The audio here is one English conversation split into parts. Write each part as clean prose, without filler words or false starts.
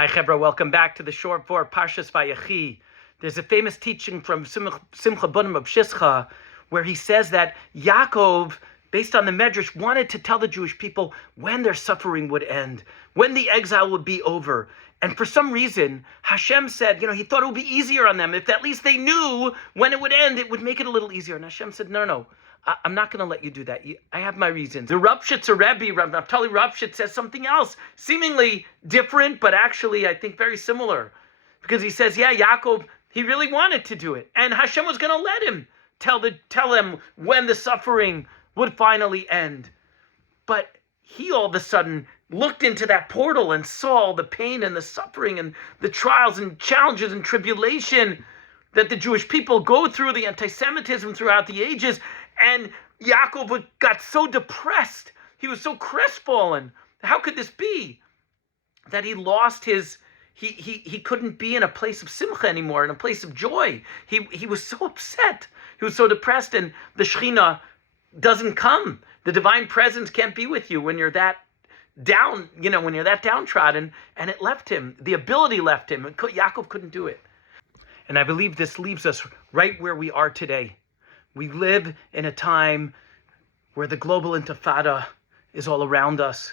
Hi, Chevra. Welcome back to the short for Parshas Vayechi. There's a famous teaching from Simcha Bunim of Shischa where he says that Yaakov, based on the Medrash, wanted to tell the Jewish people when their suffering would end, when the exile would be over. And for some reason, Hashem said, he thought it would be easier on them. If at least they knew when it would end, it would make it a little easier. And Hashem said, no. I'm not going to let you do that. I have my reasons. The Ropshitzer Rebbe, Rav Naftali Ropshitz, says something else, seemingly different, but actually, I think, very similar. Because he says, Yaakov, he really wanted to do it. And Hashem was going to let him tell him when the suffering would finally end. But he all of a sudden looked into that portal and saw all the pain and the suffering and the trials and challenges and tribulation that the Jewish people go through, the anti-Semitism throughout the ages. And Yaakov got so depressed. He was so crestfallen. How could this be? That he lost he couldn't be in a place of simcha anymore, in a place of joy. He was so upset. He was so depressed, and the Shekhinah doesn't come. The divine presence can't be with you when you're that down, when you're that downtrodden, and it left him. The ability left him. Yaakov couldn't do it. And I believe this leaves us right where we are today. We live in a time where the global intifada is all around us.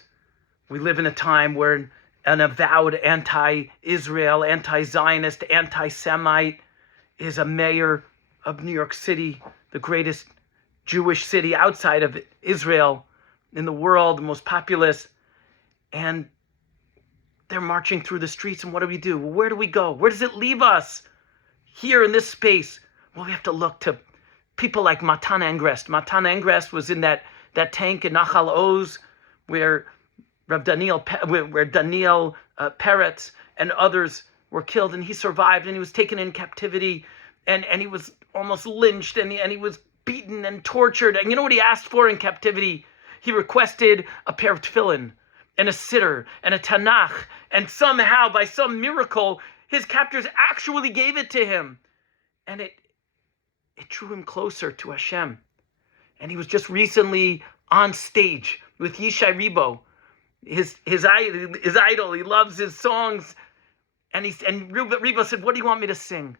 We live in a time where an avowed anti-Israel, anti-Zionist, anti-Semite is a mayor of New York City, the greatest Jewish city outside of Israel in the world, the most populous. And they're marching through the streets, and what do? Well, where do we go? Where does it leave us? Here in this space, well, we have to look to people like Matan Engrest. Matan Engrest was in that tank in Nachal Oz, where Daniel Peretz and others were killed, and he survived, and he was taken in captivity, and he was almost lynched, and he was beaten and tortured. And you know what he asked for in captivity? He requested a pair of tefillin and a siddur and a Tanakh, and somehow, by some miracle, his captors actually gave it to him. And it drew him closer to Hashem. And he was just recently on stage with Yishai Ribo, his idol. He loves his songs. And Ribo said, "What do you want me to sing?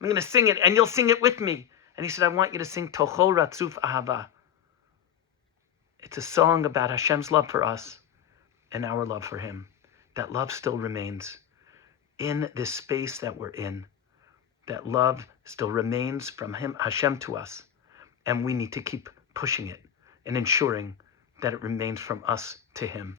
I'm going to sing it, and you'll sing it with me." And he said, "I want you to sing Tocho Ratzuf Ahava." It's a song about Hashem's love for us and our love for him. That love still remains in this space that we're in. That love still remains from him, Hashem, to us. And we need to keep pushing it and ensuring that it remains from us to him.